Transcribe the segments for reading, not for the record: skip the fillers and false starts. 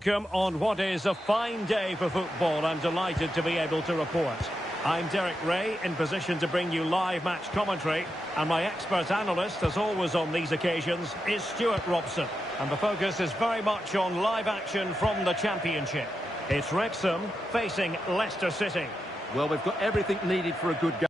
Come on what is a fine day for football. I'm delighted to be able to report. I'm Derek Ray, in position to bring you live match commentary, and my expert analyst, as always on these occasions, is Stuart Robson. And the focus is very much on live action from the Championship. It's Wrexham facing Leicester City. Well, we've got everything needed for a good game.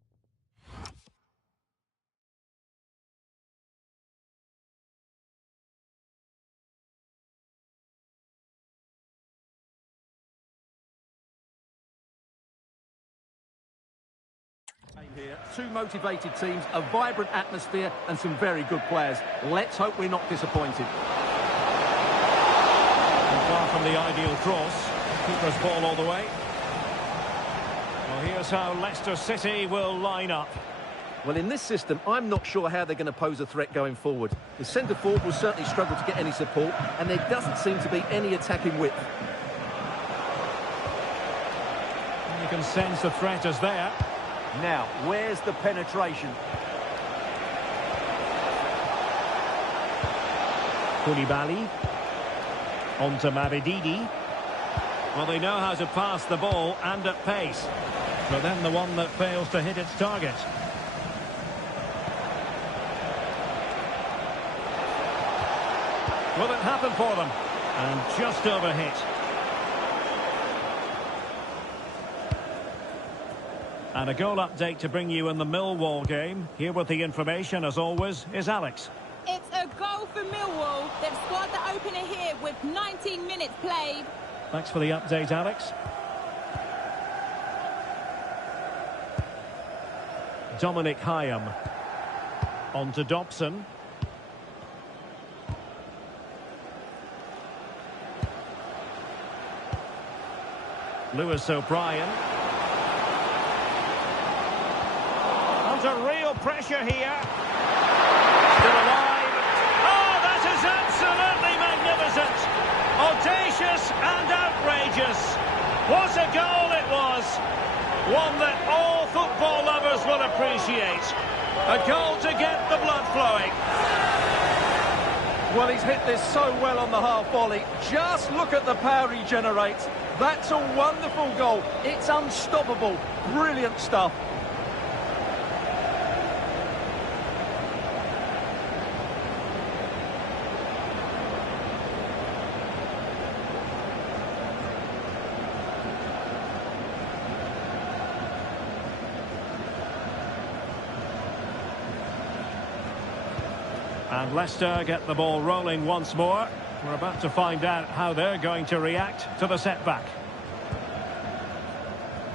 Here, two motivated teams, a vibrant atmosphere and some very good players. Let's hope we're not disappointed. Far from the ideal cross. Keeper's ball all the way. Well, here's how Leicester City will line up. Well, in this system, I'm not sure how they're going to pose a threat going forward. The centre forward will certainly struggle to get any support, and there doesn't seem to be any attacking width. You can sense the threat is there. Now, where's the penetration? Koulibaly. On to Mavididi. Well, they know how to pass the ball and at pace. But then the one that fails to hit its target. Will it happen for them? And just overhit. And a goal update to bring you in the Millwall game. Here with the information, as always, is Alex. It's a goal for Millwall. They've scored the opener here with 19 minutes played. Thanks for the update, Alex. Dominic Hyam. On to Dobson. Lewis O'Brien. Under real pressure here. Still alive. Oh, that is absolutely magnificent. Audacious and outrageous. What a goal it was. One that all football lovers will appreciate. A goal to get the blood flowing. Well, he's hit this so well on the half volley. Just look at the power he generates. That's a wonderful goal. It's unstoppable. Brilliant stuff. And Leicester get the ball rolling once more. We're about to find out how they're going to react to the setback.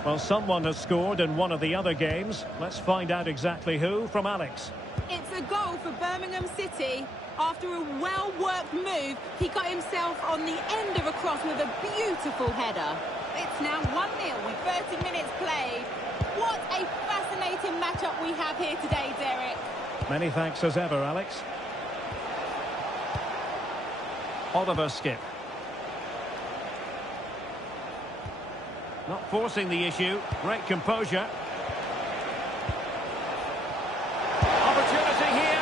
Well, someone has scored in one of the other games. Let's find out exactly who from Alex. It's a goal for Birmingham City. After a well-worked move, he got himself on the end of a cross with a beautiful header. It's now 1-0 with 30 minutes played. What a fascinating matchup we have here today, Derek. Many thanks as ever, Alex. Oliver Skip. Not forcing the issue. Great composure. Opportunity here.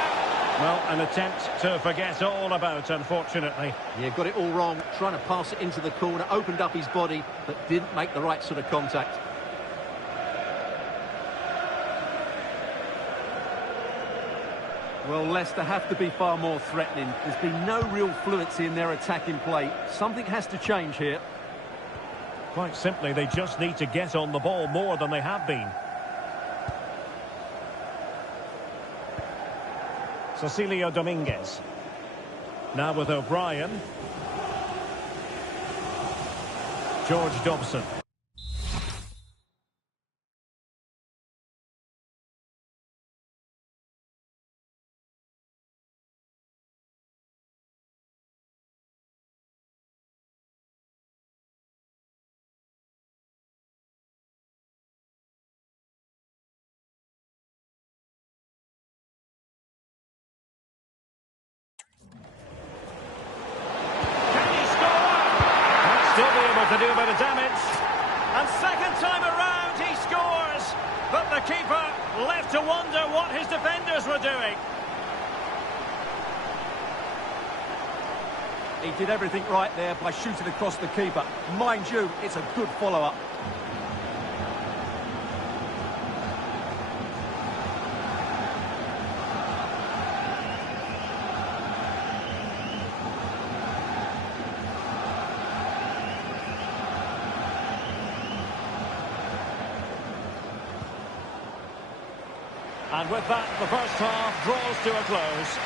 Well, an attempt to forget all about, unfortunately. Yeah, got it all wrong. Trying to pass it into the corner. Opened up his body, but didn't make the right sort of contact. Well, Leicester have to be far more threatening. There's been no real fluency in their attacking play. Something has to change here. Quite simply, they just need to get on the ball more than they have been. Cecilio Dominguez. Now with O'Brien. George Dobson. Still be able to do a bit of damage. And second time around he scores. But the keeper left to wonder what his defenders were doing. He did everything right there by shooting across the keeper. Mind you, it's a good follow-up. And with that, the first half draws to a close.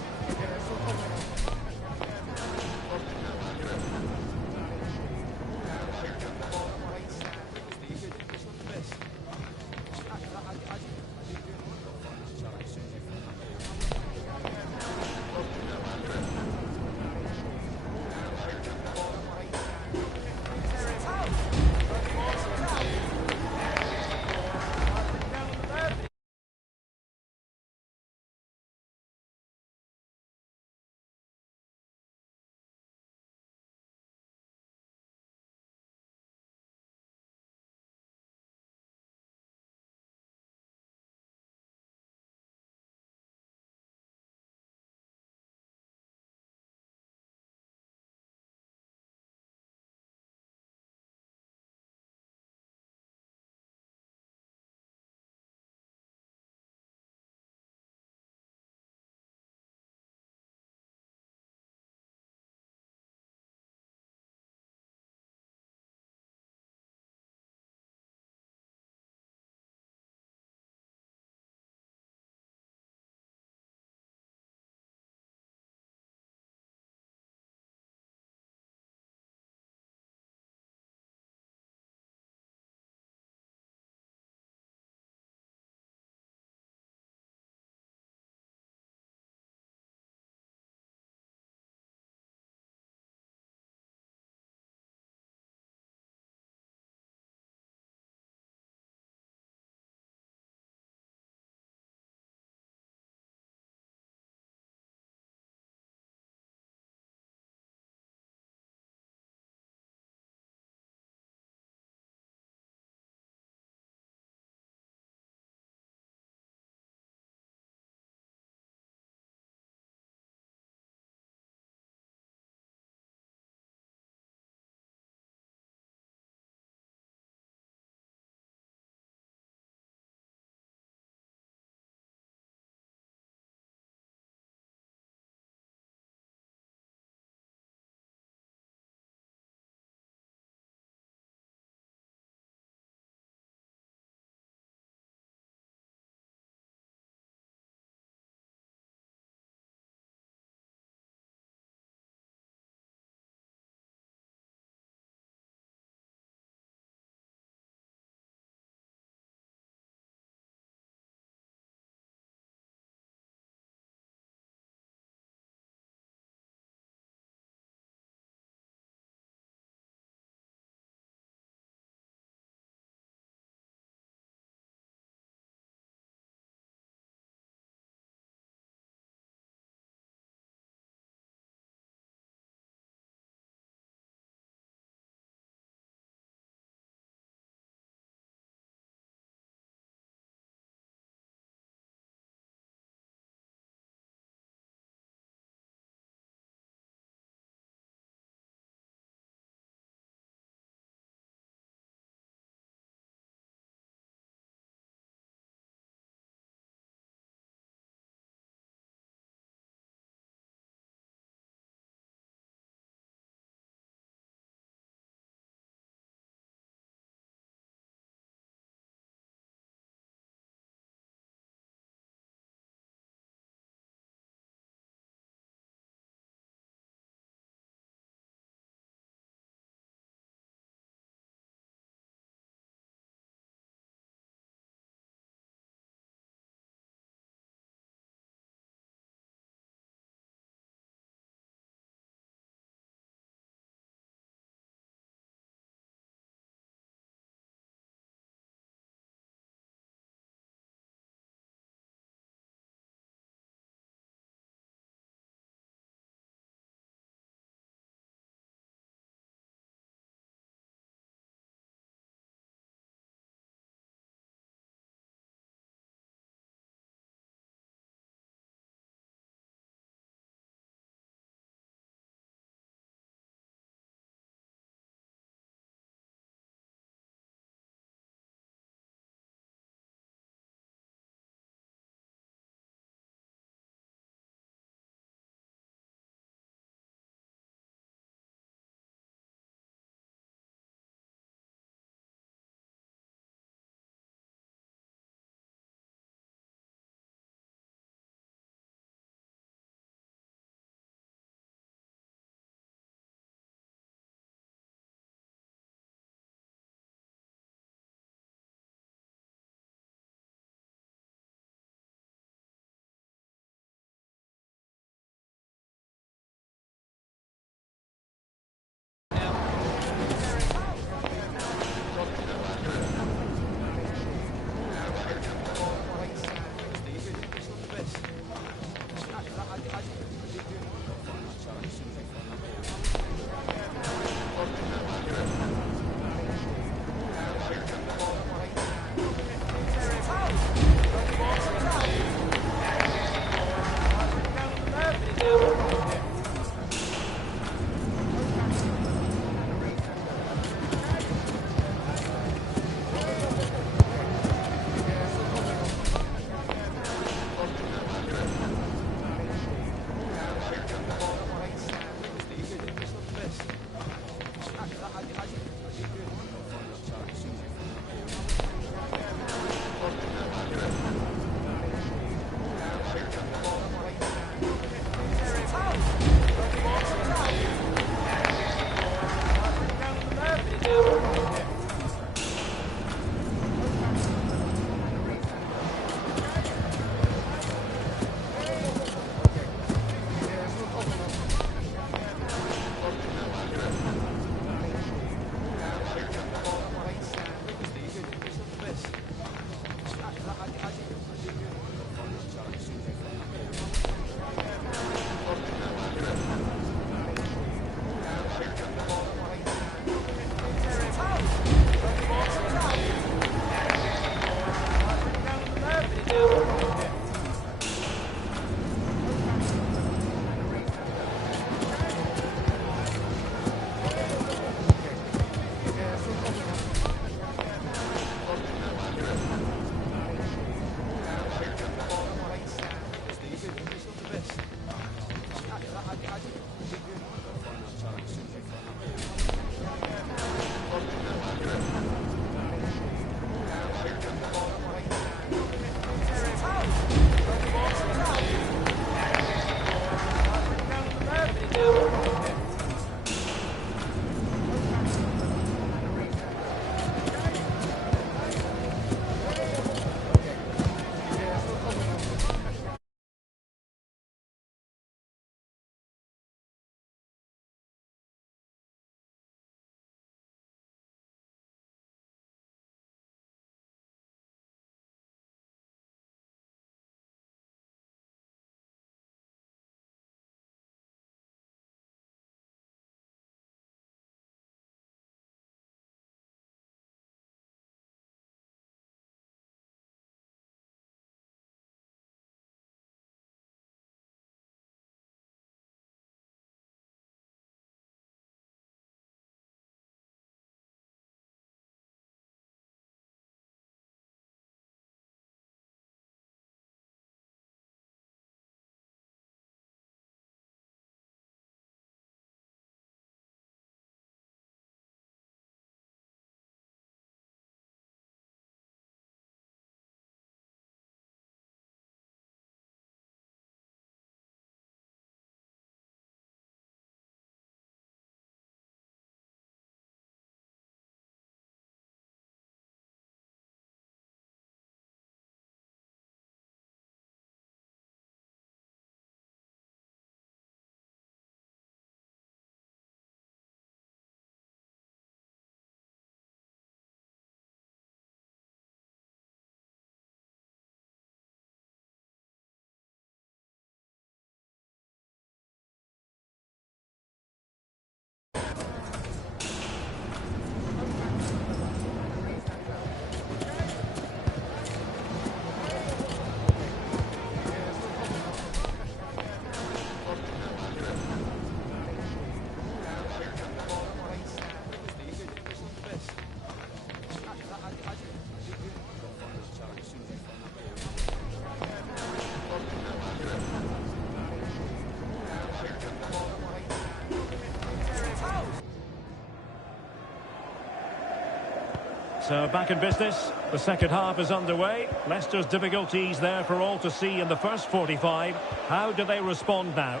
So back in business. The second half is underway. Leicester's difficulties there for all to see in the first 45. How do they respond now?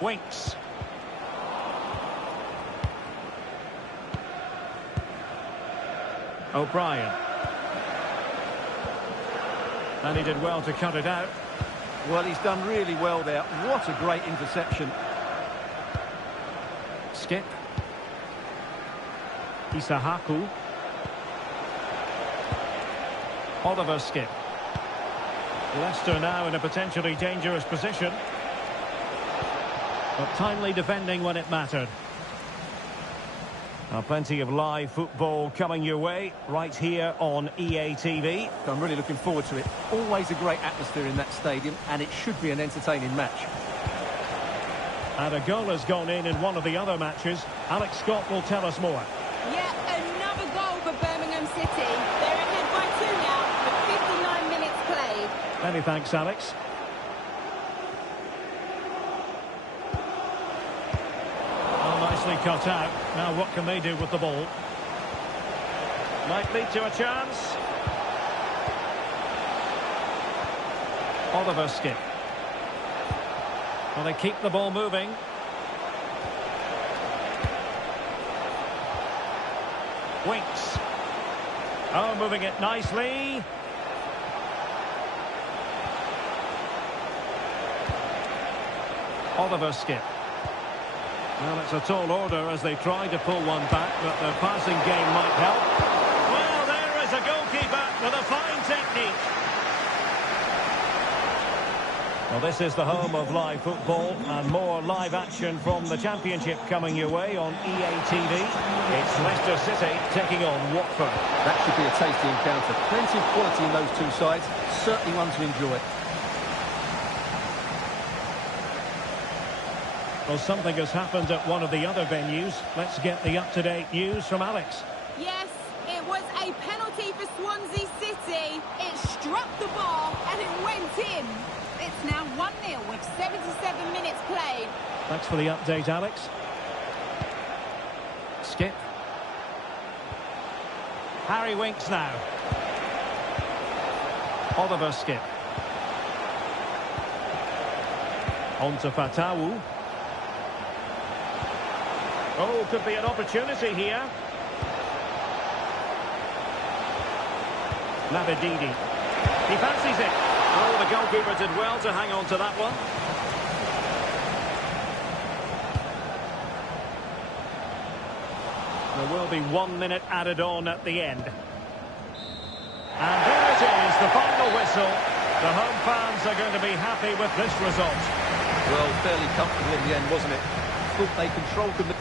Winks. O'Brien. And he did well to cut it out. Well, he's done really well there. What a great interception. Skip. Isahaku. Oliver Skip. Leicester now in a potentially dangerous position. But timely defending when it mattered. Now, plenty of live football coming your way right here on EA TV. I'm really looking forward to it. Always a great atmosphere in that stadium, and it should be an entertaining match. And a goal has gone in one of the other matches. Alex Scott will tell us more. Yeah, another goal for Birmingham City. They're ahead by 2 now with 59 minutes played. Many thanks, Alex. Oh, nicely cut out. Now what can they do with the ball? Might lead to a chance. Oliver Skip. Well, they keep the ball moving. Winks. Oh, moving it nicely. Oliver Skip. Well, it's a tall order as they try to pull one back, but the passing game might help. Well, there is a goalkeeper with a fine technique. Well, this is the home of live football and more live action from the Championship coming your way on EA TV. It's Leicester City taking on Watford. That should be a tasty encounter. Plenty of quality in those two sides. Certainly one to enjoy. Well, something has happened at one of the other venues. Let's get the up-to-date news from Alex. Yes, it was a penalty for Swansea City. It struck the bar and it went in. It's now 1-0 with 77 minutes played. Thanks for the update, Alex. Skip. Harry Winks now. Oliver Skip. On to Fatawu. Oh, could be an opportunity here. Navididi. He fancies it. Oh, the goalkeeper did well to hang on to that one. There will be 1 minute added on at the end. And there it is, the final whistle. The home fans are going to be happy with this result. Well, fairly comfortable in the end, wasn't it? Thought they controlled the...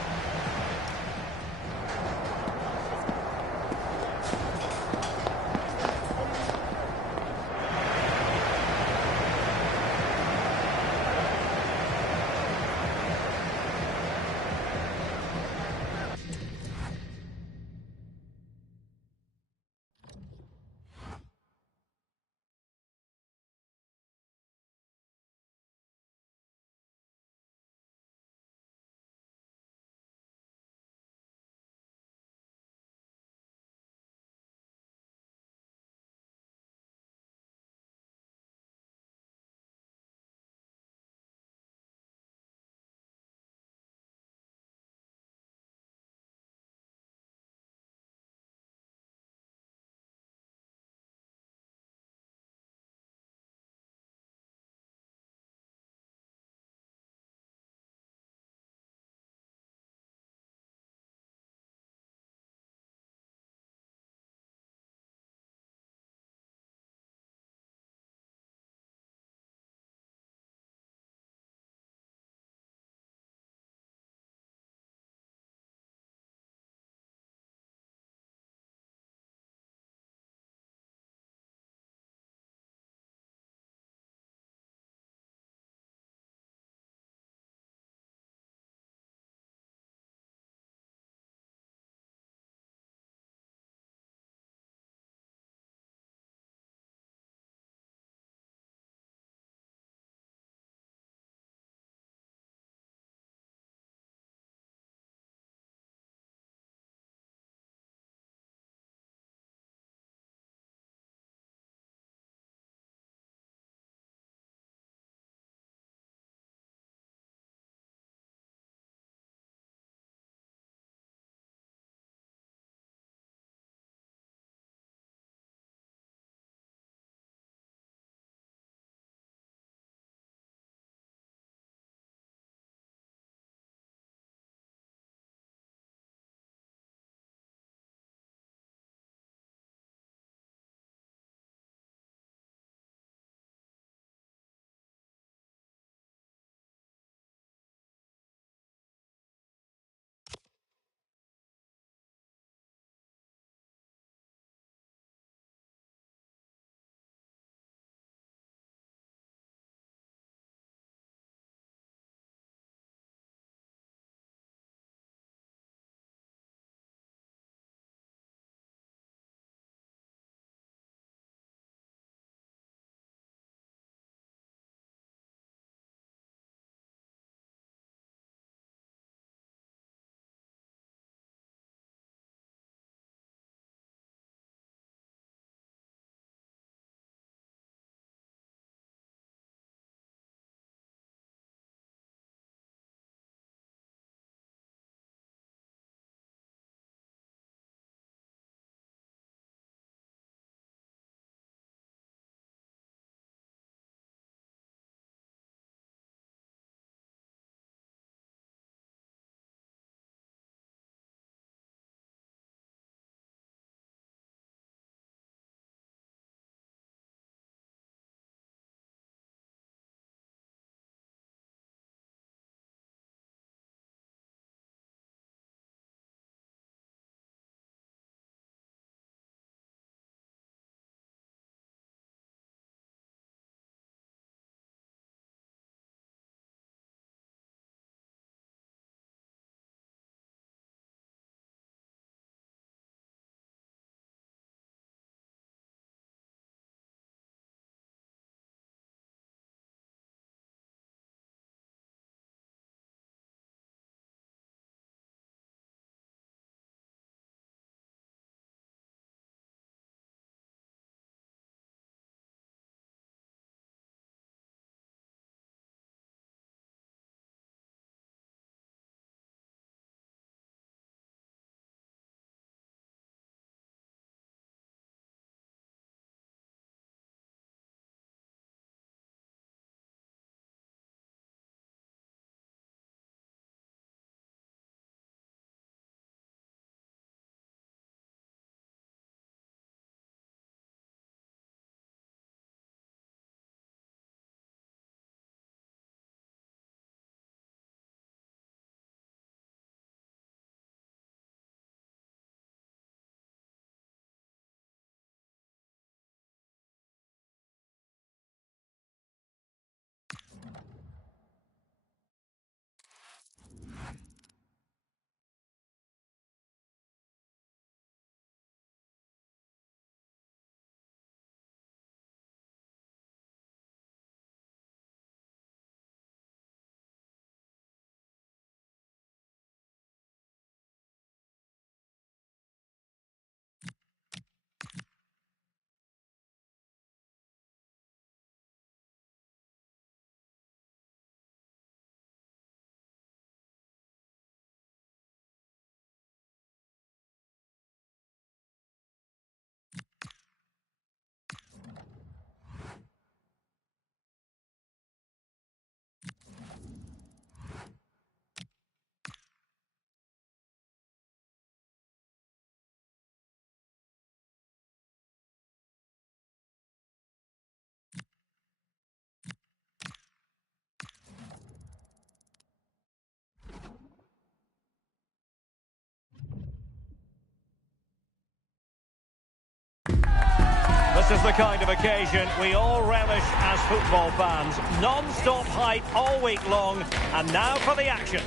This is the kind of occasion we all relish as football fans. Non-stop hype all week long, and now for the action.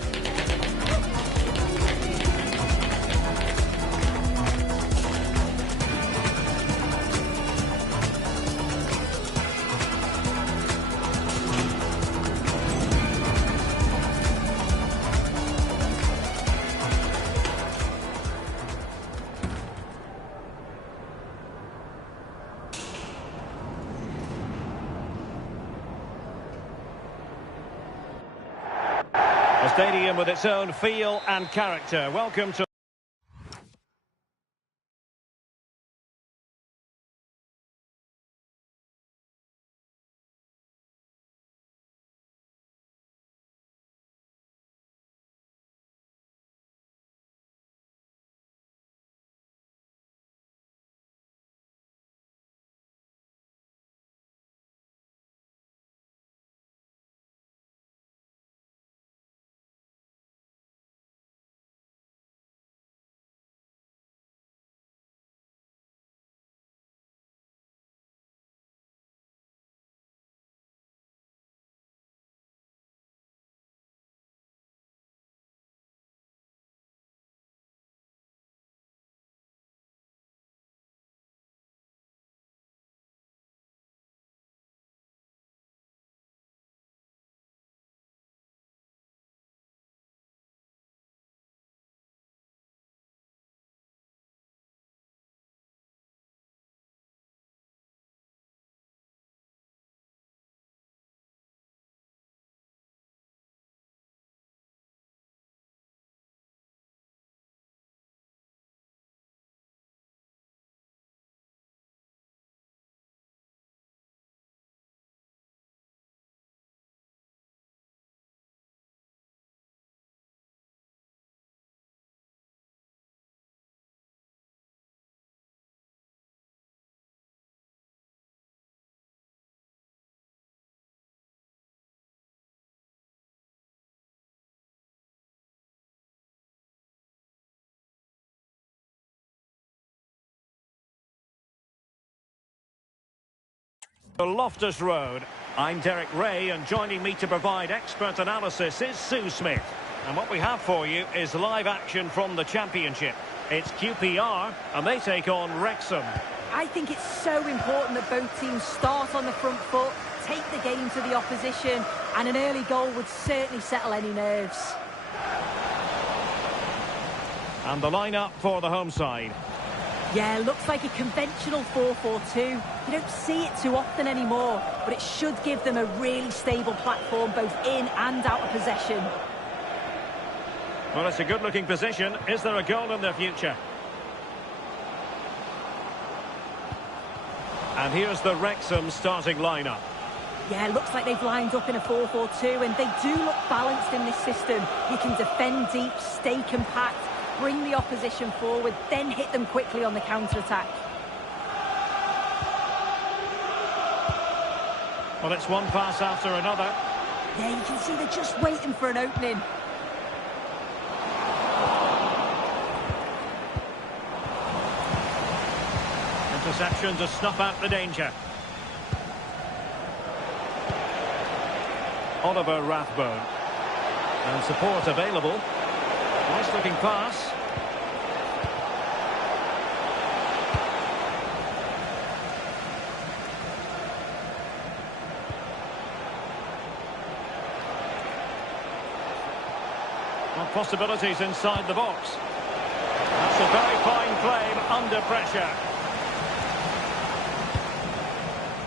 A stadium with its own feel and character. Welcome to... Loftus Road. I'm Derek Ray, and joining me to provide expert analysis is Sue Smith. And what we have for you is live action from the Championship. It's QPR, and they take on Wrexham. I think it's so important that both teams start on the front foot, take the game to the opposition, and an early goal would certainly settle any nerves. And the lineup for the home side. Yeah, looks like a conventional 4-4-2. You don't see it too often anymore, but it should give them a really stable platform both in and out of possession. Well, it's a good-looking position. Is there a goal in their future? And here's the Wrexham starting lineup. Yeah, looks like they've lined up in a 4-4-2, and they do look balanced in this system. You can defend deep, stay compact, bring the opposition forward, then hit them quickly on the counter-attack. Well, it's one pass after another. Yeah, you can see they're just waiting for an opening. Interception to snuff out the danger. Oliver Rathbone. And support available. Nice looking pass. Well, possibilities inside the box. That's a very fine play, but under pressure.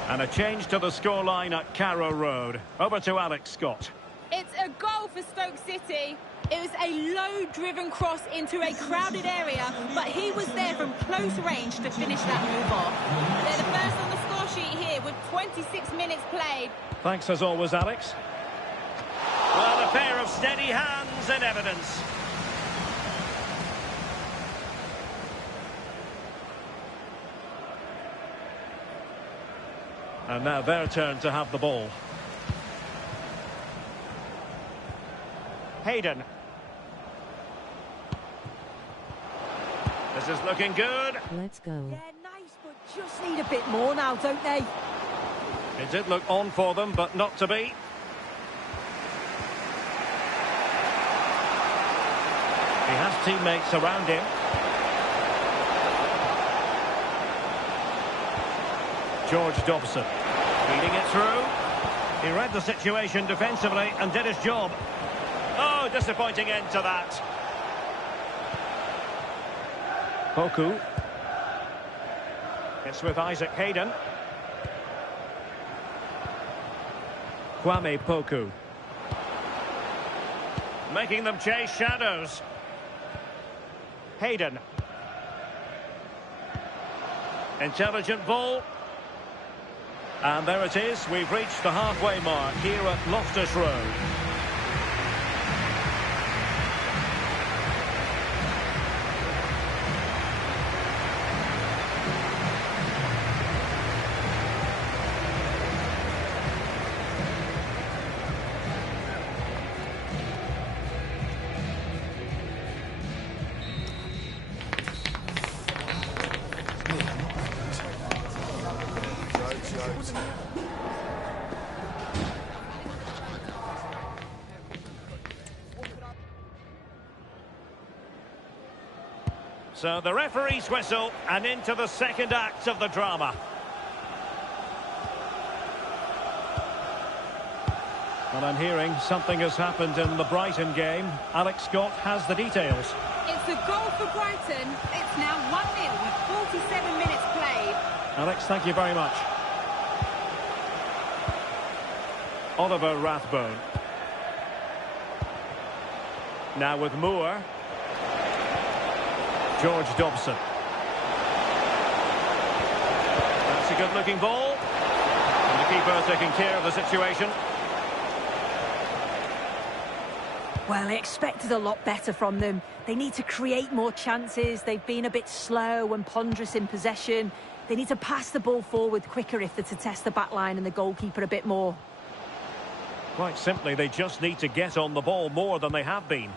And a change to the scoreline at Carrow Road. Over to Alex Scott. It's a goal for Stoke City. It was a low-driven cross into a crowded area, but he was there from close range to finish that move off. They're the first on the score sheet here with 26 minutes played. Thanks as always, Alex. Well, a pair of steady hands in evidence. And now their turn to have the ball. Hayden. This is looking good. Let's go. Yeah, nice, but just need a bit more now, don't they? It did look on for them, but not to be. He has teammates around him. George Dobson feeding it through. He read the situation defensively and did his job. Oh, disappointing end to that. Poku. It's with Isaac Hayden. Kwame Poku. Making them chase shadows. Hayden. Intelligent ball. And there it is. We've reached the halfway mark here at Loftus Road. So the referee's whistle and into the second act of the drama. Well, I'm hearing something has happened in the Brighton game. Alex Scott has the details. It's a goal for Brighton. It's now 1-0 with 47 minutes played. Alex, thank you very much. Oliver Rathbone. Now with Moore. George Dobson. That's a good-looking ball. And the keeper taking care of the situation. Well, I expected a lot better from them. They need to create more chances. They've been a bit slow and ponderous in possession. They need to pass the ball forward quicker if they're to test the back line and the goalkeeper a bit more. Quite simply, they just need to get on the ball more than they have been.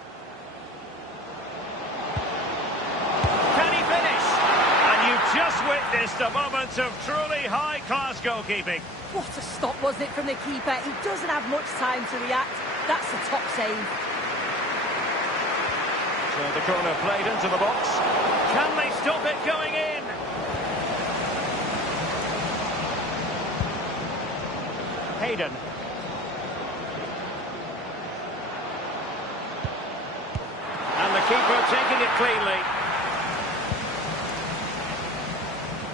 Just witnessed a moment of truly high-class goalkeeping. What a stop, wasn't it, from the keeper? He doesn't have much time to react. That's a top save. So the corner played into the box. Can they stop it going in? Hayden. And the keeper taking it cleanly.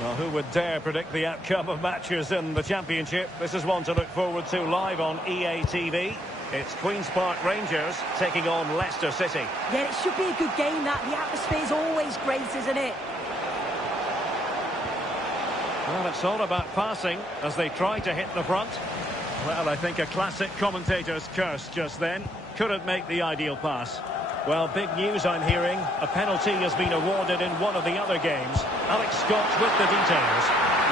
Well, who would dare predict the outcome of matches in the Championship? This is one to look forward to live on EA TV. It's Queen's Park Rangers taking on Leicester City. Yeah, it should be a good game, that. The atmosphere is always great, isn't it? Well, it's all about passing as they try to hit the front. Well, I think a classic commentator's curse just then. Couldn't make the ideal pass. Well, big news I'm hearing. A penalty has been awarded in one of the other games. Alex Scott with the details.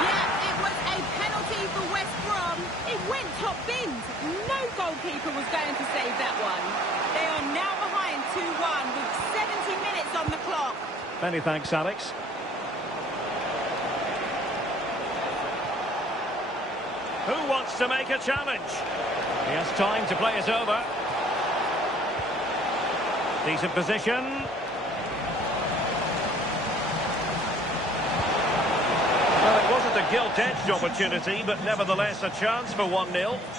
Yeah, it was a penalty for West Brom. It went top bins. No goalkeeper was going to save that one. They are now behind 2-1 with 70 minutes on the clock. Many thanks, Alex. Who wants to make a challenge? He has time to play it over. Decent position. Well, it wasn't a gilt-edged opportunity, but nevertheless a chance for 1-0.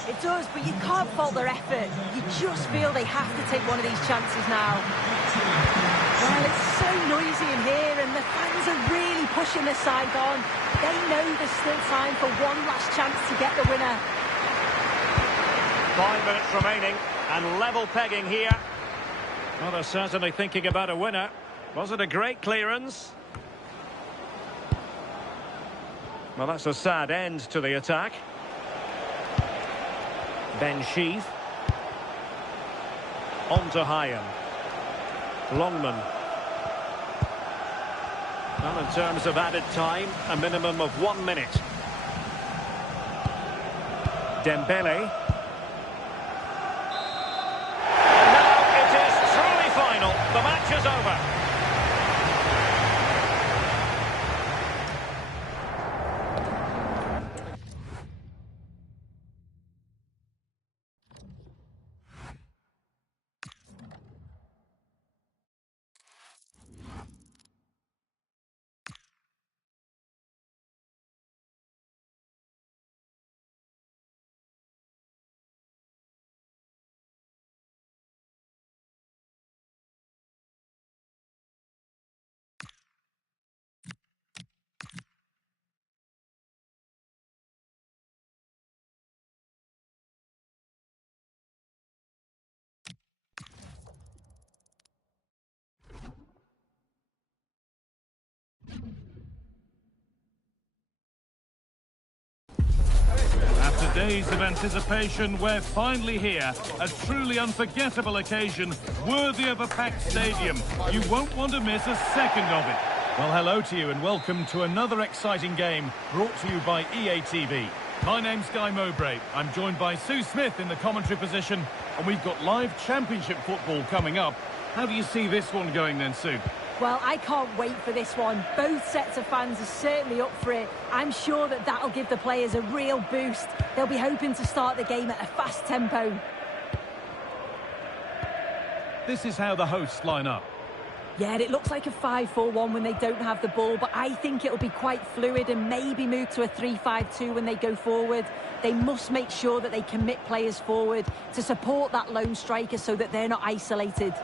It does, but you can't fault their effort. You just feel they have to take one of these chances now. Well, it's so noisy in here, and the fans are really pushing the side on. They know there's still time for one last chance to get the winner. 5 minutes remaining, and level pegging here. Well, they're certainly thinking about a winner. Was it a great clearance? Well, that's a sad end to the attack. Ben Sheaf. On to Hyan. Longman. Well, in terms of added time, a minimum of 1 minute. Dembele. The match is over. Days of anticipation, we're finally here. A truly unforgettable occasion, worthy of a packed stadium. You won't want to miss a second of it. Well, hello to you and welcome to another exciting game brought to you by EA TV. My name's Guy Mowbray. I'm joined by Sue Smith in the commentary position, and we've got live championship football coming up. How do you see this one going then, Sue? Well, I can't wait for this one. Both sets of fans are certainly up for it. I'm sure that that'll give the players a real boost. They'll be hoping to start the game at a fast tempo. This is how the hosts line up. Yeah, it looks like a 5-4-1 when they don't have the ball, but I think it'll be quite fluid and maybe move to a 3-5-2 when they go forward. They must make sure that they commit players forward to support that lone striker so that they're not isolated.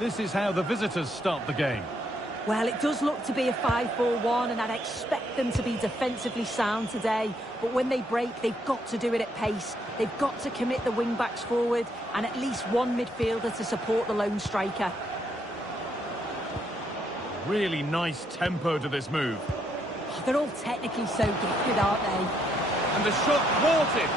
This is how the visitors start the game. Well, it does look to be a 5-4-1, and I'd expect them to be defensively sound today. But when they break, they've got to do it at pace. They've got to commit the wing-backs forward and at least one midfielder to support the lone striker. Really nice tempo to this move. Oh, they're all technically so gifted, aren't they? And the shot thwarted.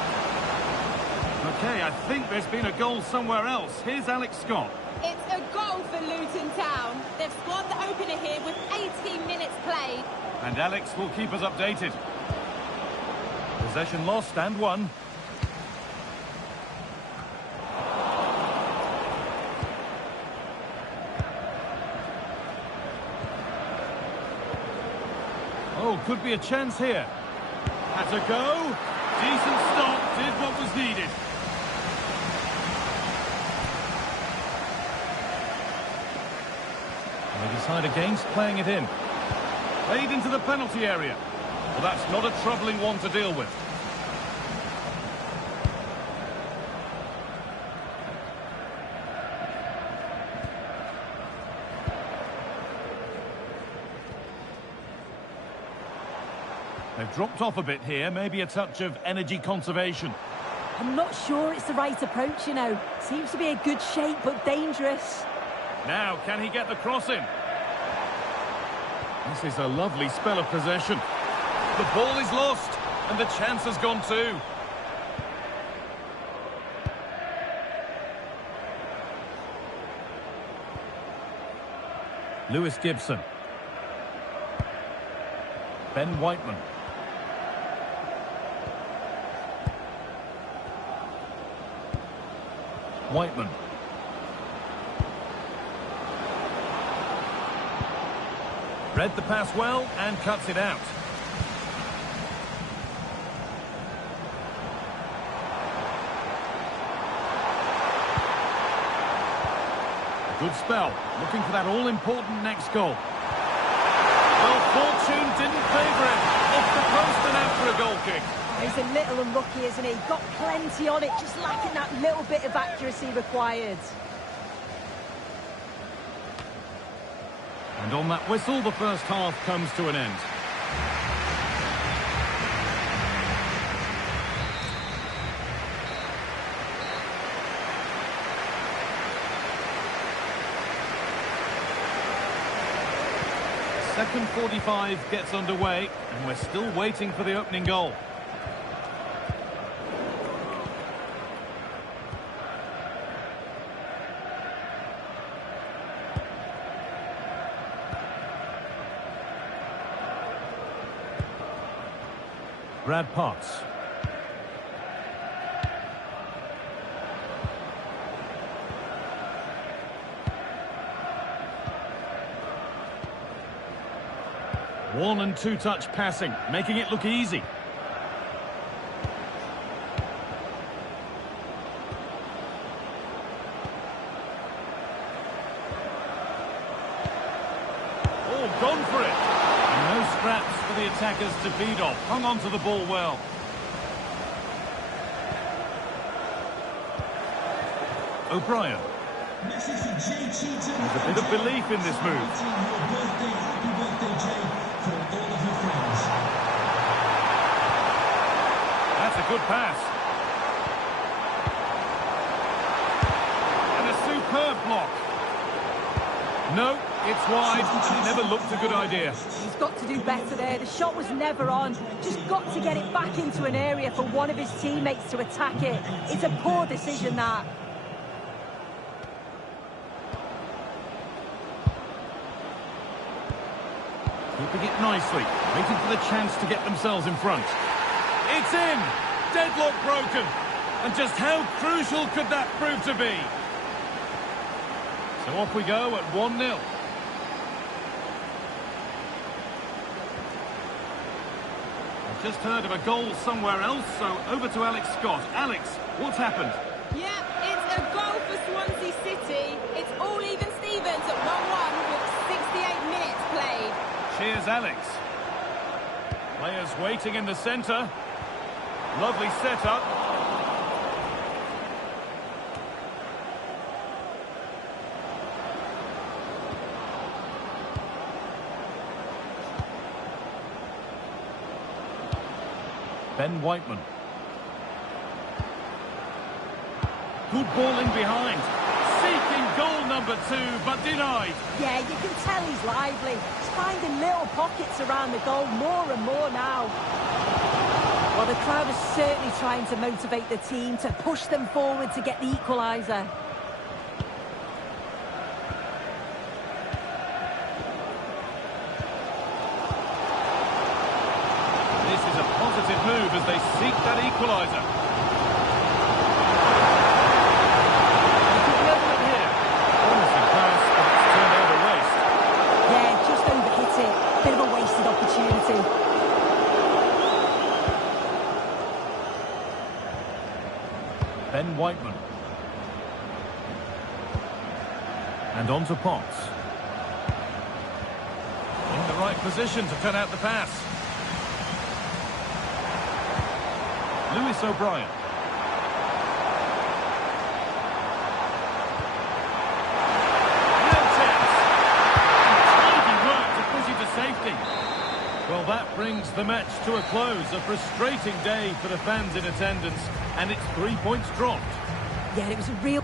OK, I think there's been a goal somewhere else. Here's Alex Scott. It's a goal for Luton Town. They've scored the opener here with 18 minutes played. And Alex will keep us updated. Possession lost and won. Oh, could be a chance here. Had to go. Decent stop, did what was needed. They decide against playing it in. Played into the penalty area. Well, that's not a troubling one to deal with. They've dropped off a bit here, maybe a touch of energy conservation. I'm not sure it's the right approach, you know. Seems to be a good shape, but dangerous. Now, can he get the cross in? This is a lovely spell of possession. The ball is lost, and the chance has gone too. Lewis Gibson. Ben Whiteman. Whiteman. Read the pass well and cuts it out. Good spell. Looking for that all-important next goal. Well, fortune didn't favour him. Off the post and out for a goal kick. He's a little unlucky, isn't he? Got plenty on it, just lacking that little bit of accuracy required. And on that whistle, the first half comes to an end. Second 45 gets underway, and we're still waiting for the opening goal. Brad Potts. One and two touch passing, making it look easy. Oh, gone for it. And no scraps for the attackers to feed off. Hung on to the ball well. O'Brien. There's a bit of belief in this move. That's a good pass. And a superb block. No, it's wide. It never looked a good idea. He's got to do better there. The shot was never on. Just got to get it back into an area for one of his teammates to attack it. It's a poor decision, that. Keeping it nicely, waiting for the chance to get themselves in front. It's in! Deadlock broken! And just how crucial could that prove to be? So off we go at 1-0. I've just heard of a goal somewhere else, so over to Alex Scott. Alex, what's happened? Yeah, it's a goal for Swansea City. It's all even Stevens at 1-1 with 68 minutes played. Cheers, Alex. Players waiting in the centre. Lovely setup. Ben Whiteman. Good ball in behind. Seeking goal number 2, but denied. Yeah, you can tell he's lively. He's finding little pockets around the goal more and more now. Well, the crowd is certainly trying to motivate the team to push them forward to get the equaliser. This is a positive move as they seek that equaliser. They could level it here. Promising pass, but it's turned out a waste. Yeah, just overhit it. Bit of a wasted opportunity. Ben Whiteman. And on to Potts. In the right position to turn out the pass. Lewis O'Brien. Tidy work to push it to safety. Well, that brings the match to a close. A frustrating day for the fans in attendance, and it's 3 points dropped. Yeah, it was a real...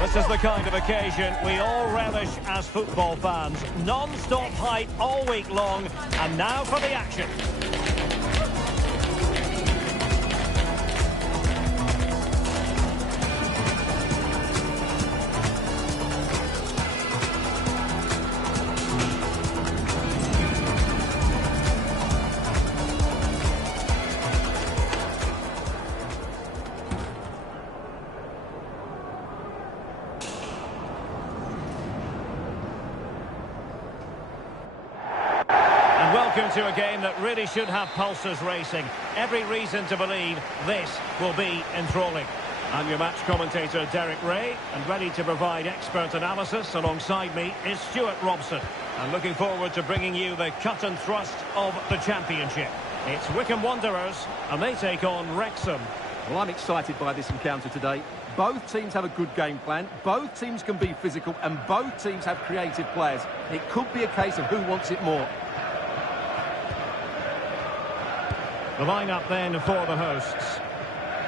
This is the kind of occasion we all relish as football fans. Non-stop hype all week long, and now for the action. Welcome to a game that really should have pulses racing. Every reason to believe this will be enthralling. I'm your match commentator, Derek Ray, and ready to provide expert analysis alongside me is Stuart Robson. I'm looking forward to bringing you the cut and thrust of the championship. It's Wycombe Wanderers, and they take on Wrexham. Well, I'm excited by this encounter today. Both teams have a good game plan, both teams can be physical, and both teams have creative players. It could be a case of who wants it more. The lineup then for the hosts.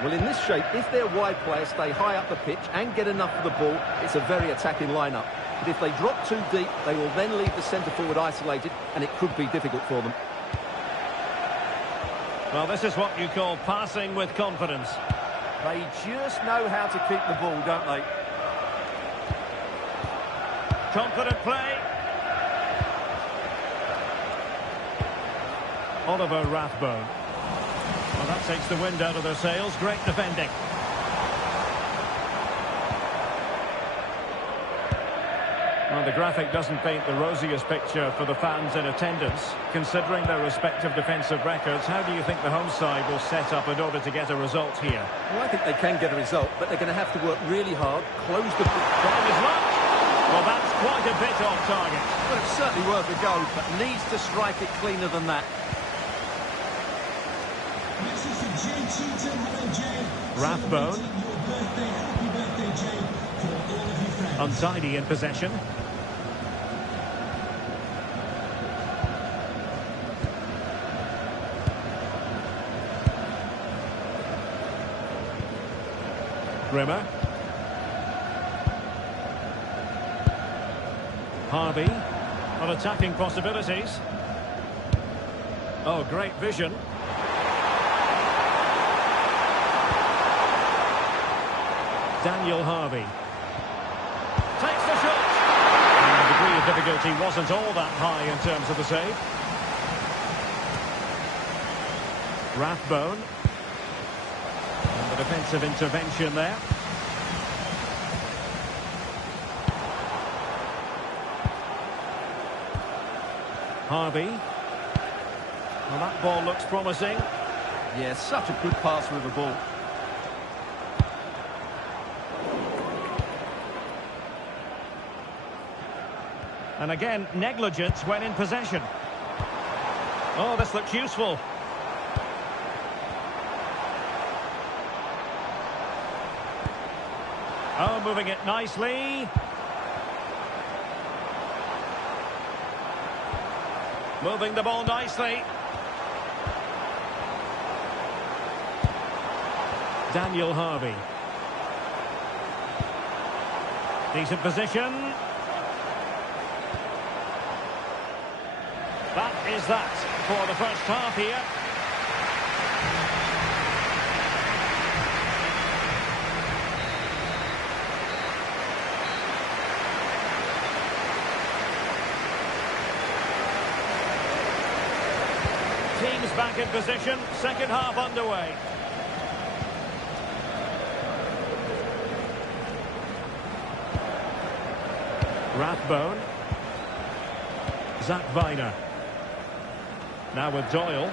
Well, in this shape, if their wide players stay high up the pitch and get enough of the ball, it's a very attacking lineup. But if they drop too deep, they will then leave the centre-forward isolated, and it could be difficult for them. Well, this is what you call passing with confidence. They just know how to keep the ball, don't they? Confident play. Oliver Rathbone. Well, that takes the wind out of their sails. Great defending. Well, the graphic doesn't paint the rosiest picture for the fans in attendance. Considering their respective defensive records, how do you think the home side will set up in order to get a result here? Well, I think they can get a result, but they're going to have to work really hard, close the... Trying his luck. Well, that's quite a bit off target. Well, it's certainly worth a go, but needs to strike it cleaner than that. Rathbone. Untidy in possession. Grimmer. Harvey. On attacking possibilities. Oh, great vision. Daniel Harvey. Takes the shot. And the degree of difficulty wasn't all that high in terms of the save. Rathbone. And the defensive intervention there. Harvey. Well, that ball looks promising. Yeah, such a good passer of the ball. And again, negligence when in possession. Oh, this looks useful. Oh, moving it nicely. Moving the ball nicely. Daniel Harvey. Decent position. That is that for the first half here. Teams back in position, second half underway. Rathbone. Zach Viner. Now with Doyle.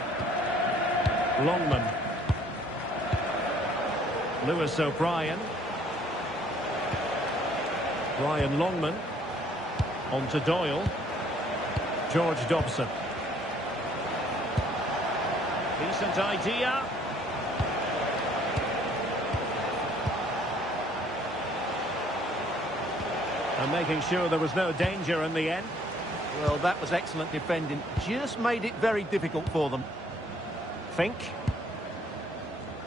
Longman. Lewis O'Brien. Brian Longman. On to Doyle. George Dobson. Decent idea. And making sure there was no danger in the end. Well, that was excellent defending. Just made it very difficult for them. Fink.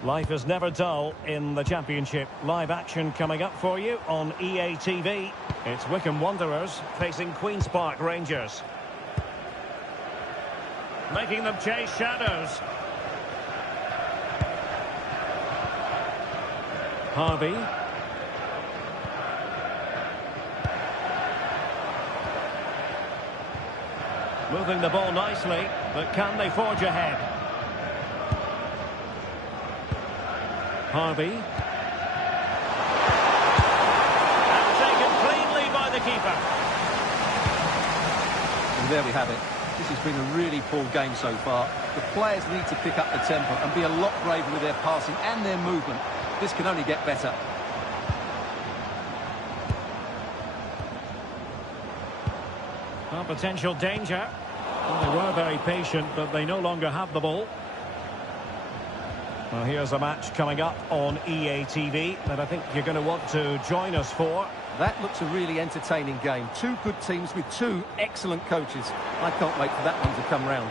Life is never dull in the Championship. Live action coming up for you on EA TV. It's Wycombe Wanderers facing Queen's Park Rangers. Making them chase shadows. Harvey. Moving the ball nicely, but can they forge ahead? Harvey. And taken cleanly by the keeper. And there we have it. This has been a really poor game so far. The players need to pick up the tempo and be a lot braver with their passing and their movement. This can only get better. Well, potential danger. Well, they were very patient, but they no longer have the ball. Well, here's a match coming up on EA TV that I think you're going to want to join us for. That looks a really entertaining game. Two good teams with two excellent coaches. I can't wait for that one to come round.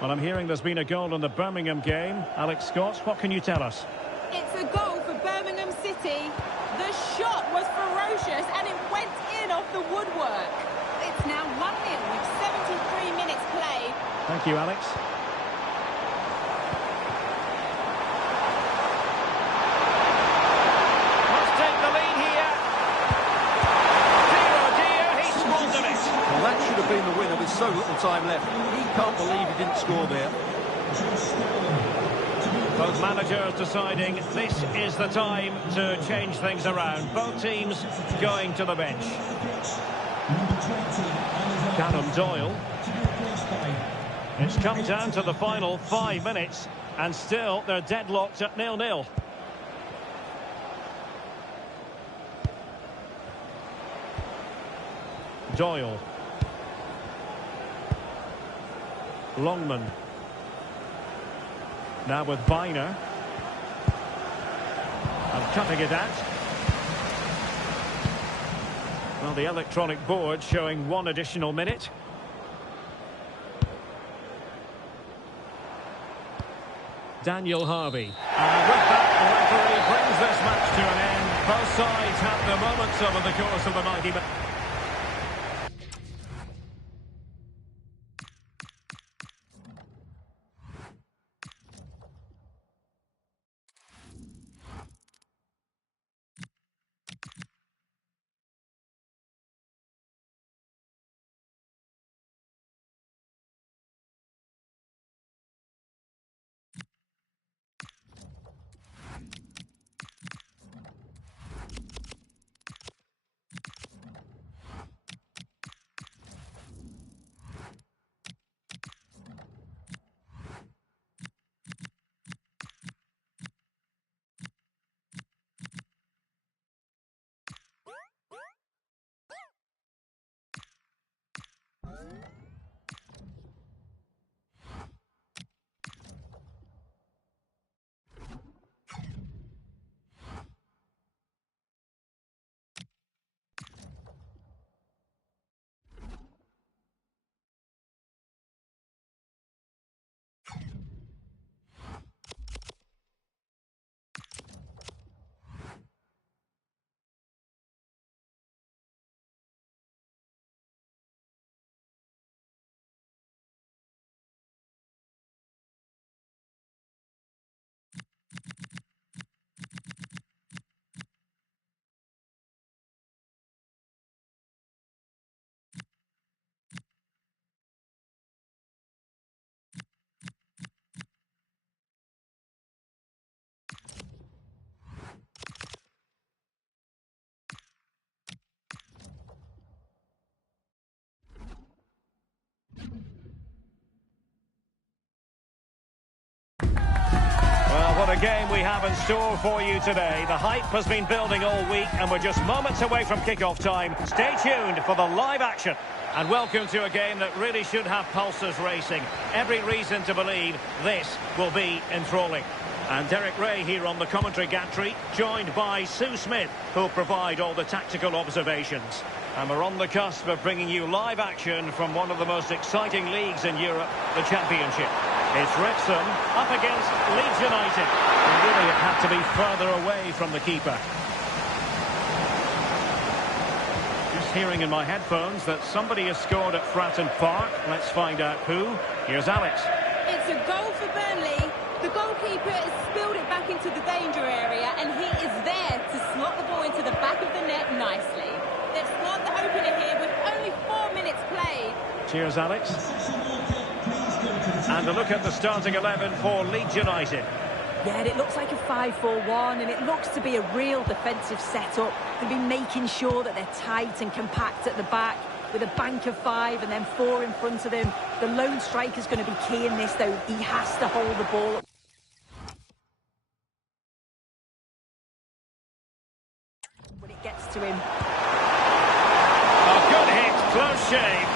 Well, I'm hearing there's been a goal in the Birmingham game. Alex Scott, what can you tell us? It's a goal for Birmingham City. The shot was ferocious and it went in off the woodwork. It's now 1-0 with 73 minutes played. Thank you, Alex. Let's take the lead here. Dear, oh dear, he squandered it. Well, that should have been the winner with so little time left. He can't believe he didn't score there. Both managers deciding this is the time to change things around. Both teams going to the bench. Callum Doyle. It's come down to the final 5 minutes, and still they're deadlocked at 0-0. Doyle. Longman. Now with Biner. And cutting it out. Well, the electronic board showing 1 additional minute. Daniel Harvey. And with that, the referee brings this match to an end. Both sides have their moments over the course of the 90 minutes. What a game we have in store for you today. The hype has been building all week and we're just moments away from kick-off time. Stay tuned for the live action. And welcome to a game that really should have pulses racing. Every reason to believe this will be enthralling. And Derek Ray here on the commentary gantry, joined by Sue Smith, who'll provide all the tactical observations. And we're on the cusp of bringing you live action from one of the most exciting leagues in Europe, the Championship. It's Wrexham up against Leeds United. And really it had to be further away from the keeper. Just hearing in my headphones that somebody has scored at Fratton Park. Let's find out who. Here's Alex. It's a goal for Burnley. The goalkeeper has spilled it back into the danger area, and he is there to slot the ball into the back of the net nicely. They've slot the opener here with only 4 minutes played. Cheers, Alex. And a look at the starting 11 for Leeds United. Yeah, it looks like a 5-4-1, and it looks to be a real defensive setup. They'll be making sure that they're tight and compact at the back, with a bank of 5 and then 4 in front of him. The lone striker's going to be key in this, though. He has to hold the ball when it gets to him. A good hit, close shave.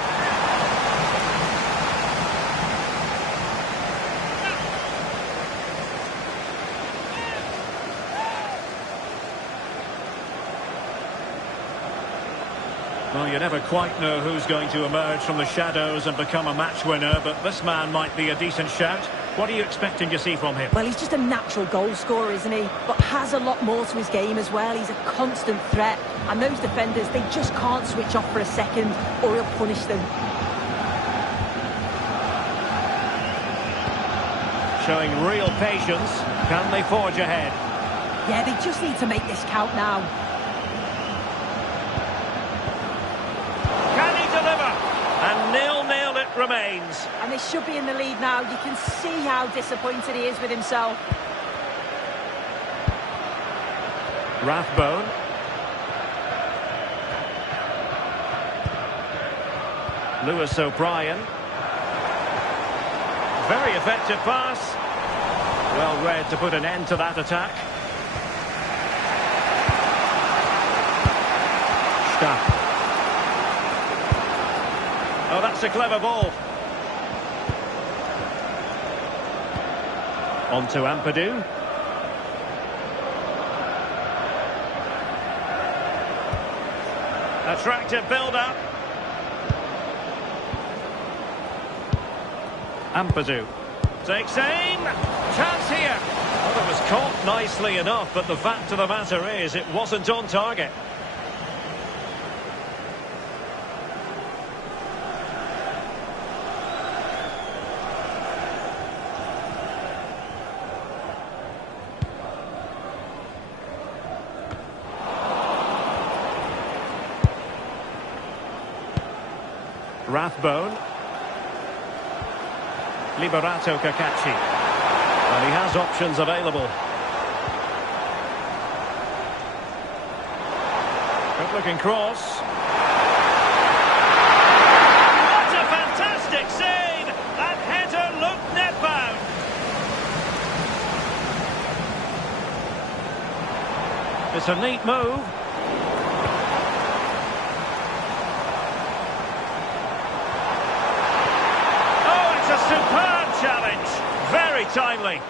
Well, you never quite know who's going to emerge from the shadows and become a match winner, but this man might be a decent shout. What are you expecting to see from him? Well, he's just a natural goal scorer, isn't he? But has a lot more to his game as well. He's a constant threat. And those defenders, they just can't switch off for a second or he'll punish them. Showing real patience. Can they forge ahead? Yeah, they just need to make this count now. Can he deliver? And 0-0 remains. And they should be in the lead now. You can see how disappointed he is with himself. Rathbone. Lewis O'Brien. Very effective pass. Well read to put an end to that attack. Staff. Oh, that's a clever ball. On to Ampadu. Attractive build-up. Ampadu takes aim. Chance here. Well, it was caught nicely enough, but the fact of the matter is it wasn't on target. Rathbone. Liberato Cacaci. Well, he has options available. Good looking cross. What a fantastic save! That header looked net-bound. It's a neat move. Superb challenge, very timely.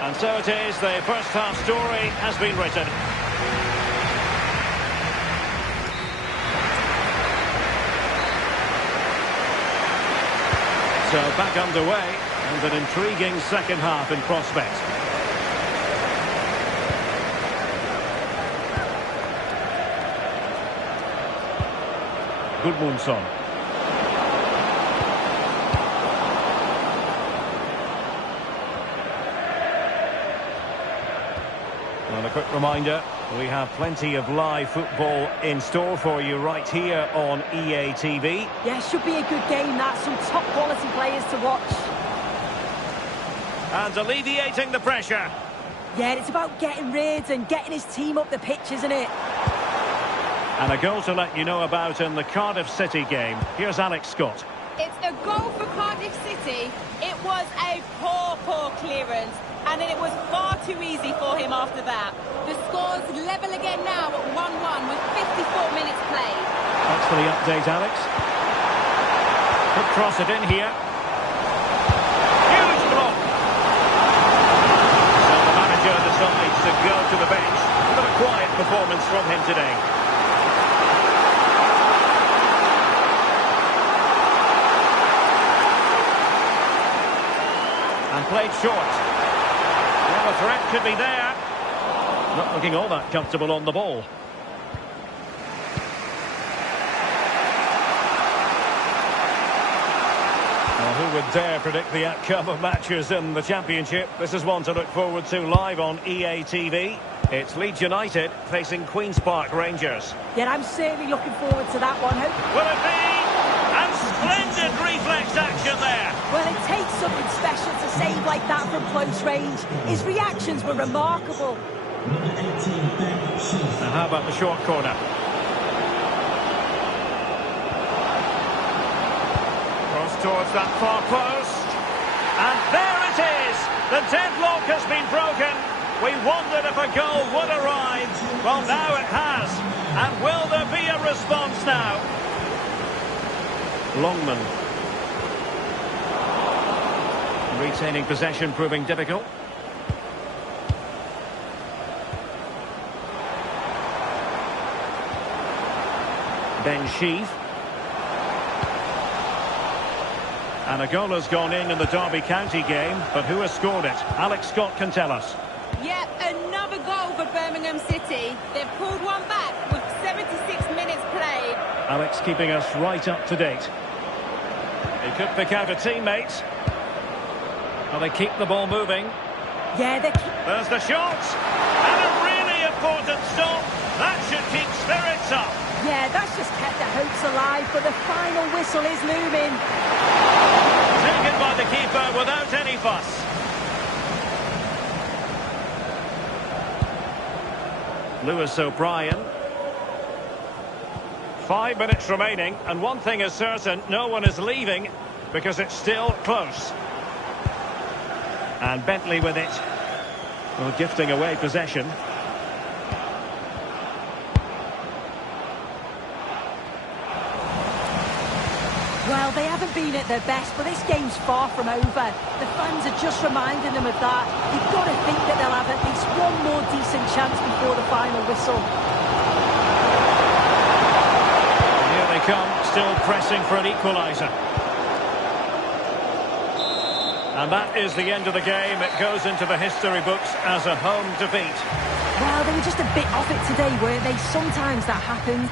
And so it is, the first half story has been written. So back underway, and an intriguing second half in prospect. Gudmundsson. Well, a quick reminder, we have plenty of live football in store for you right here on EA TV. Yeah, should be a good game, that. Some top quality players to watch. And alleviating the pressure. Yeah, it's about getting rid and getting his team up the pitch, isn't it? And a goal to let you know about in the Cardiff City game. Here's Alex Scott. It's a goal for Cardiff City. It was a poor clearance. And then it was far too easy for him after that. The score's level again now at 1-1 with 54 minutes played. Thanks for the update, Alex. Could cross it in here. Huge block. So the manager decides to go to the bench. A bit of a quiet performance from him today. And played short. The threat could be there. Not looking all that comfortable on the ball. Well, who would dare predict the outcome of matches in the Championship? This is one to look forward to live on EA TV. It's Leeds United facing Queen's Park Rangers. Yeah, I'm certainly looking forward to that one. Will it be? And splendid reflex action there. Well, it takes something special to save like that from close range. His reactions were remarkable. Now, how about the short corner? Cross towards that far post. And there it is. The deadlock has been broken. We wondered if a goal would arrive. Well, now it has. And will there be a response now? Longman. Retaining possession proving difficult. Ben Sheaf. And a goal has gone in the Derby County game, but who has scored it? Alex Scott can tell us. Yep, another goal for Birmingham City. They've pulled one back with 76 minutes played. Alex keeping us right up to date. He could pick out a teammate. Well, they keep the ball moving. Yeah, There's the shot. And a really important stop. That should keep spirits up. Yeah, that's just kept their hopes alive, but the final whistle is looming. Taken by the keeper without any fuss. Lewis O'Brien. 5 minutes remaining, and one thing is certain, no one is leaving because it's still close. And Bentley with it. Well, gifting away possession. Well, they haven't been at their best, but this game's far from over. The fans are just reminding them of that. You've got to think that they'll have at least one more decent chance before the final whistle. Here they come, still pressing for an equaliser. And that is the end of the game. It goes into the history books as a home defeat. Well, they were just a bit off it today, weren't they? Sometimes that happens.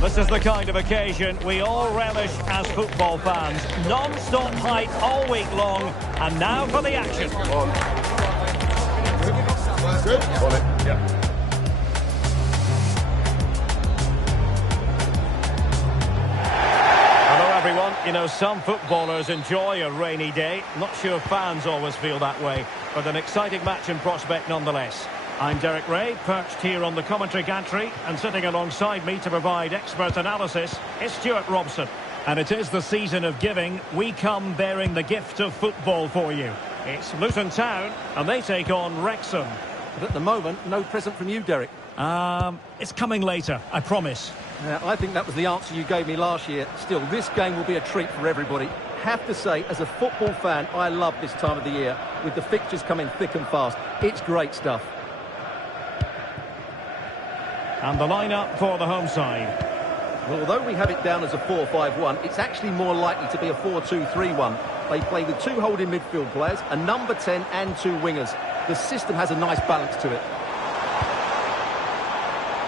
This is the kind of occasion we all relish as football fans. Non-stop hype all week long, and now for the action. Good. On it. Yeah. Hello everyone. You know, some footballers enjoy a rainy day. Not sure fans always feel that way, but an exciting match in prospect nonetheless. I'm Derek Ray, perched here on the commentary gantry, and sitting alongside me to provide expert analysis is Stuart Robson. And it is the season of giving. We come bearing the gift of football for you. It's Luton Town, and they take on Wrexham. But at the moment, no present from you, Derek. It's coming later, I promise. I think that was the answer you gave me last year. Still, this game will be a treat for everybody. Have to say, as a football fan, I love this time of the year, with the fixtures coming thick and fast. It's great stuff. And the lineup for the home side. Well, although we have it down as a 4-5-1, it's actually more likely to be a 4-2-3-1. They play with 2 holding midfield players, a number 10 and 2 wingers. The system has a nice balance to it.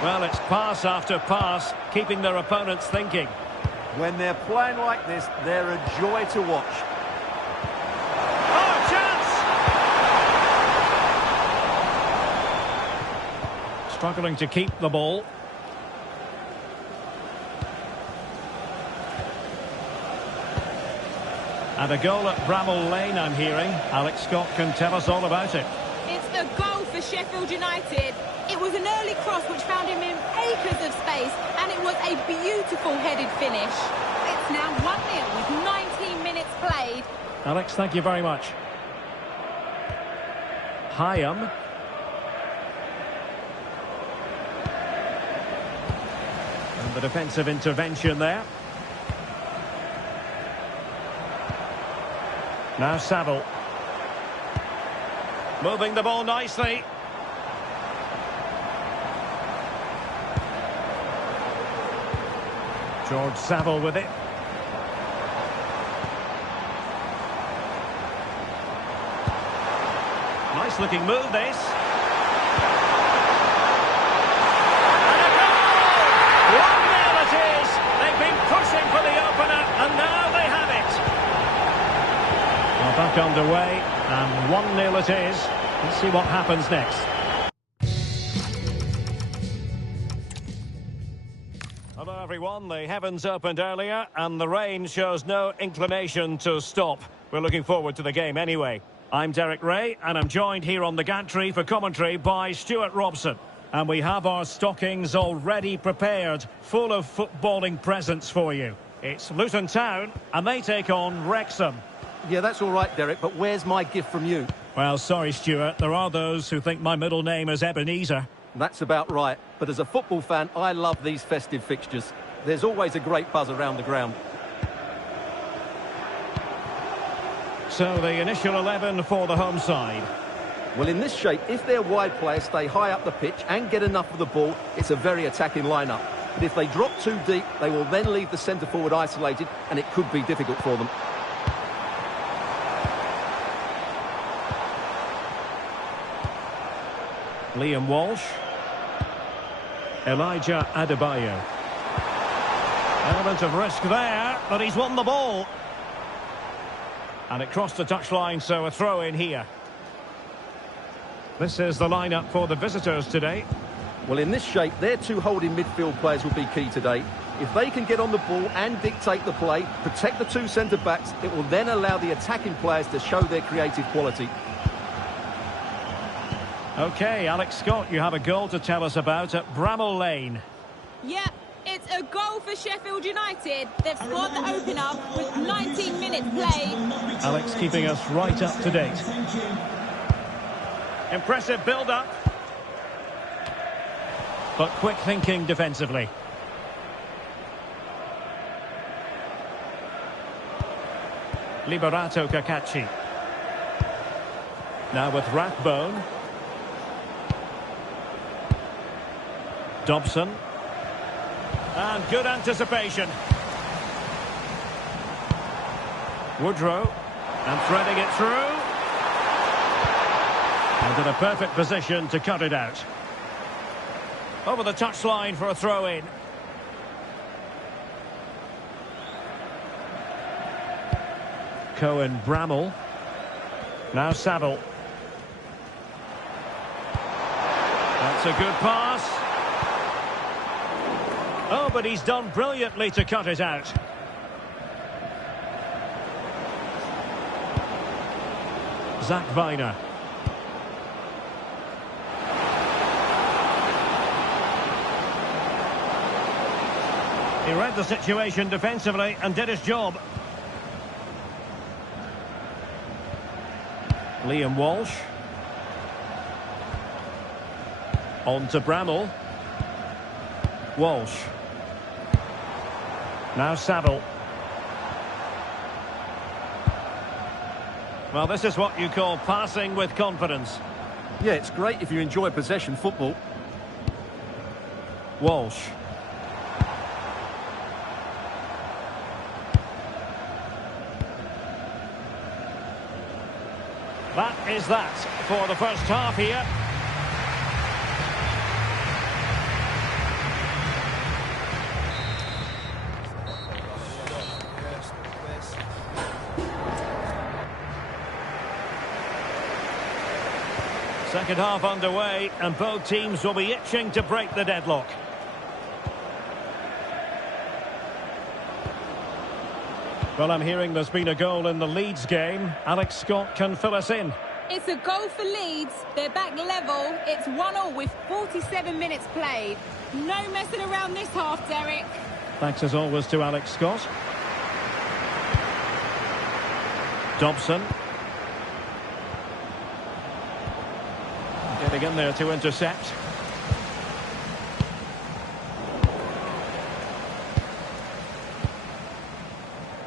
Well, it's pass after pass, keeping their opponents thinking. When they're playing like this, they're a joy to watch. Oh, chance! Struggling to keep the ball. And a goal at Bramall Lane, I'm hearing. Alex Scott can tell us all about it. It's the goal for Sheffield United. It was an early cross which found him in acres of space, and it was a beautiful headed finish. It's now 1-0 with 19 minutes played. Alex, thank you very much. Hyam. And the defensive intervention there. Now Saville. Moving the ball nicely. George Saville with it. Nice looking move this. And a goal! 1-0 it is. They've been pushing for the opener and now they have it. Well, back underway and 1-0 it is. Let's see what happens next. Hello everyone, the heavens opened earlier and the rain shows no inclination to stop. We're looking forward to the game anyway. I'm Derek Ray and I'm joined here on the gantry for commentary by Stuart Robson. And we have our stockings already prepared, full of footballing presents for you. It's Luton Town and they take on Wrexham. Yeah, that's all right, Derek, but where's my gift from you? Well, sorry, Stuart. There are those who think my middle name is Ebenezer. That's about right. But as a football fan, I love these festive fixtures. There's always a great buzz around the ground. So the initial 11 for the home side. Well, in this shape, if their wide players stay high up the pitch and get enough of the ball, it's a very attacking lineup. But if they drop too deep, they will then leave the centre-forward isolated, and it could be difficult for them. Liam Walsh. Elijah Adebayo. Element of risk there, but he's won the ball. And it crossed the touchline, so a throw in here. This is the lineup for the visitors today. Well, in this shape, their two holding midfield players will be key today. If they can get on the ball and dictate the play, protect the two centre-backs, it will then allow the attacking players to show their creative quality. OK, Alex Scott, you have a goal to tell us about at Bramall Lane. Yep, it's a goal for Sheffield United. They've scored the opener with 19 minutes played. Alex keeping us right up to date. Impressive build-up. But quick thinking defensively. Liberato Cacachi. Now with Rathbone. Dobson. And good anticipation. Woodrow. And threading it through. And in a perfect position to cut it out. Over the touchline for a throw-in. Cohen Bramall. Now Saville. That's a good pass. Oh, but he's done brilliantly to cut it out. Zach Viner. He read the situation defensively and did his job. Liam Walsh. On to Bramall. Walsh. Now Saville. Well, this is what you call passing with confidence. Yeah, it's great if you enjoy possession football. Walsh. That is that for the first half here. Second half underway, and both teams will be itching to break the deadlock. Well, I'm hearing there's been a goal in the Leeds game. Alex Scott can fill us in. It's a goal for Leeds. They're back level. It's 1-1 with 47 minutes played. No messing around this half, Derek. Thanks as always to Alex Scott. Dobson. Getting in there to intercept.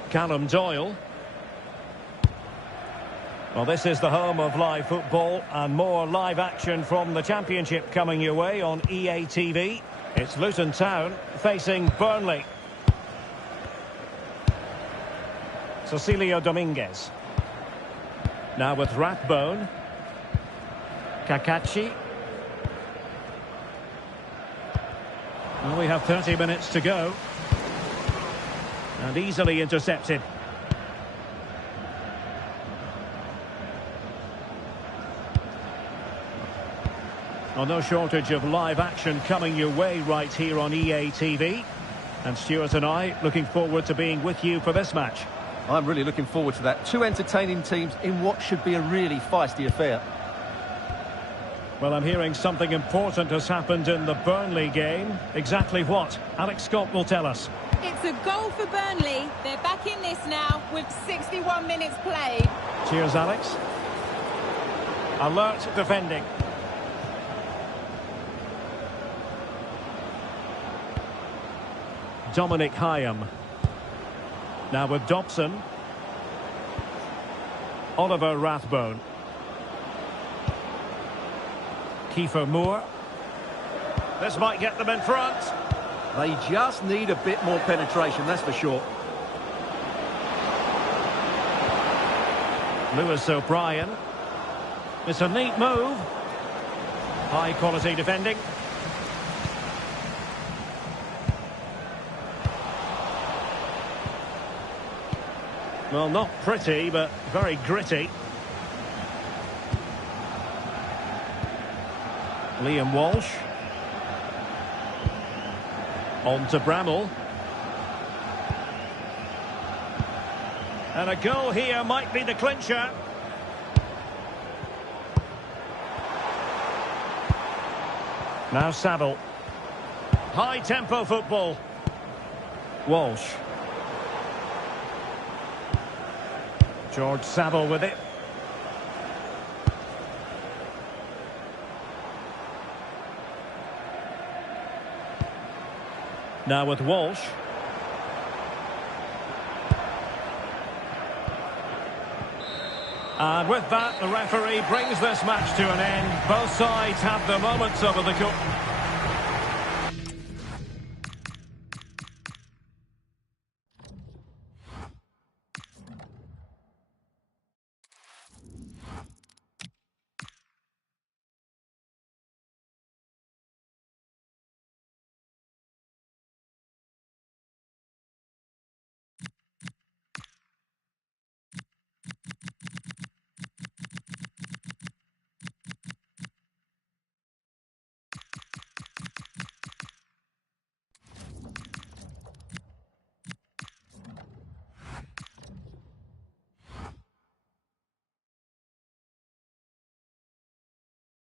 Callum Doyle. Well, this is the home of live football, and more live action from the Championship coming your way on EA TV. It's Luton Town facing Burnley. Cecilio Dominguez. Now with Rathbone. Cacachi. Well, we have 30 minutes to go. And easily intercepted. Well, no shortage of live action coming your way right here on EA TV. And Stuart and I looking forward to being with you for this match. I'm really looking forward to that. Two entertaining teams in what should be a really feisty affair. Well, I'm hearing something important has happened in the Burnley game. Exactly what? Alex Scott will tell us. It's a goal for Burnley. They're back in this now with 61 minutes played. Cheers, Alex. Alert defending. Dominic Hyam. Now with Dobson. Oliver Rathbone. Kiefer Moore. This might get them in front. They just need a bit more penetration, that's for sure. Lewis O'Brien. It's a neat move. High quality defending. Well, not pretty, but very gritty. Liam Walsh. On to Bramall. And a goal here might be the clincher. Now Saville. High tempo football. Walsh. George Saville with it. Now with Walsh. And with that, the referee brings this match to an end. Both sides have their moments over the cup.